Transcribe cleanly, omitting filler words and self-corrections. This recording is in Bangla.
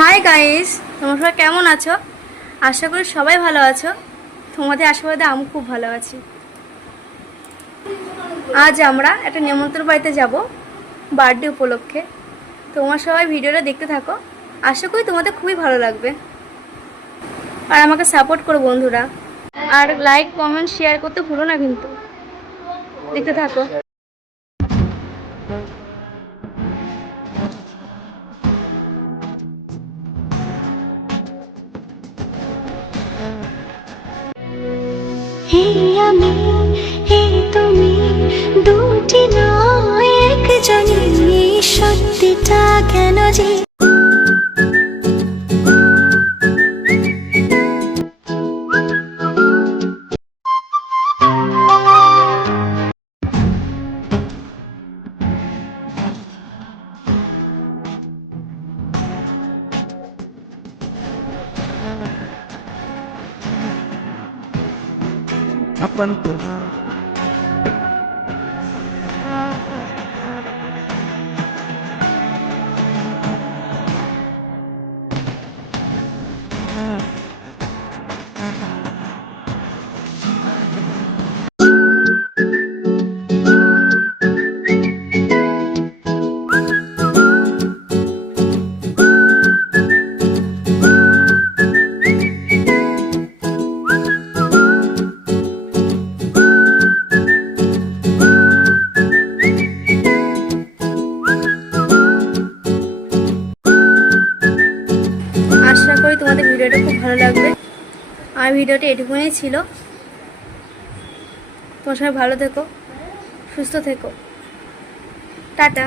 হাই গাইস, তোমরা সবাই কেমন আছো? আশা করি সবাই ভালো আছো। তোমাদের আশীর্বাদে আমি খুব ভালো আছি। আজ আমরা একটা নিমন্ত্রণ বাড়িতে যাব বার্থডে উপলক্ষে। তোমরা সবাই ভিডিওটা দেখতে থাকো, আশা করি তোমাদের খুবই ভালো লাগবে। আর আমাকে সাপোর্ট করো বন্ধুরা, আর লাইক কমেন্ট শেয়ার করতে ভুলো না কিন্তু। দেখতে থাকো। হে আমি হে তুমি দুটি নয় একজনই সত্যিটা কেন যে Apaan tuh? আশা করি তোমাদের ভিডিওটা খুব ভালো লাগবে। আর ভিডিওটা এটুকুনি ছিল। তোমার সবাই ভালো থেকো, সুস্থ থেকো। টাটা।